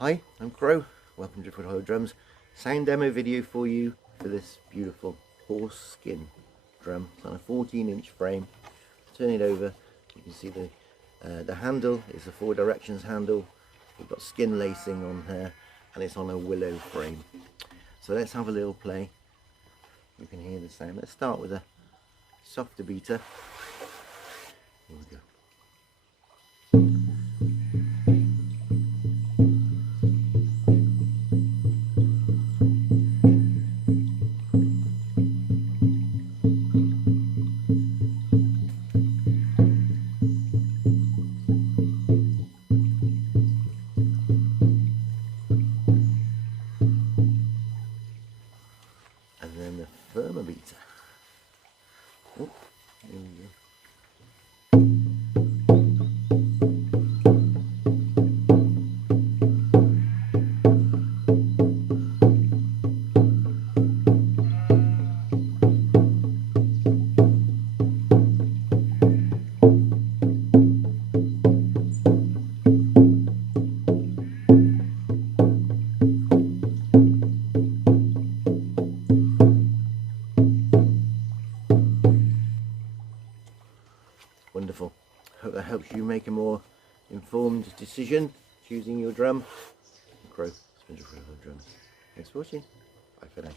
Hi, I'm Crow. Welcome to Foothold Drums. Sound demo video for you for this beautiful horse skin drum. It's on a 14-inch frame. Turn it over. You can see the handle is a 4 directions handle. We've got skin lacing on here, and it's on a willow frame. So let's have a little play. You can hear the sound. Let's start with a softer beater. Here we go. And then the firmer beater. Oh, here we go. Wonderful. Hope that helps you make a more informed decision choosing your drum. Crow, Spindle Drums. Thanks for watching. Bye for now.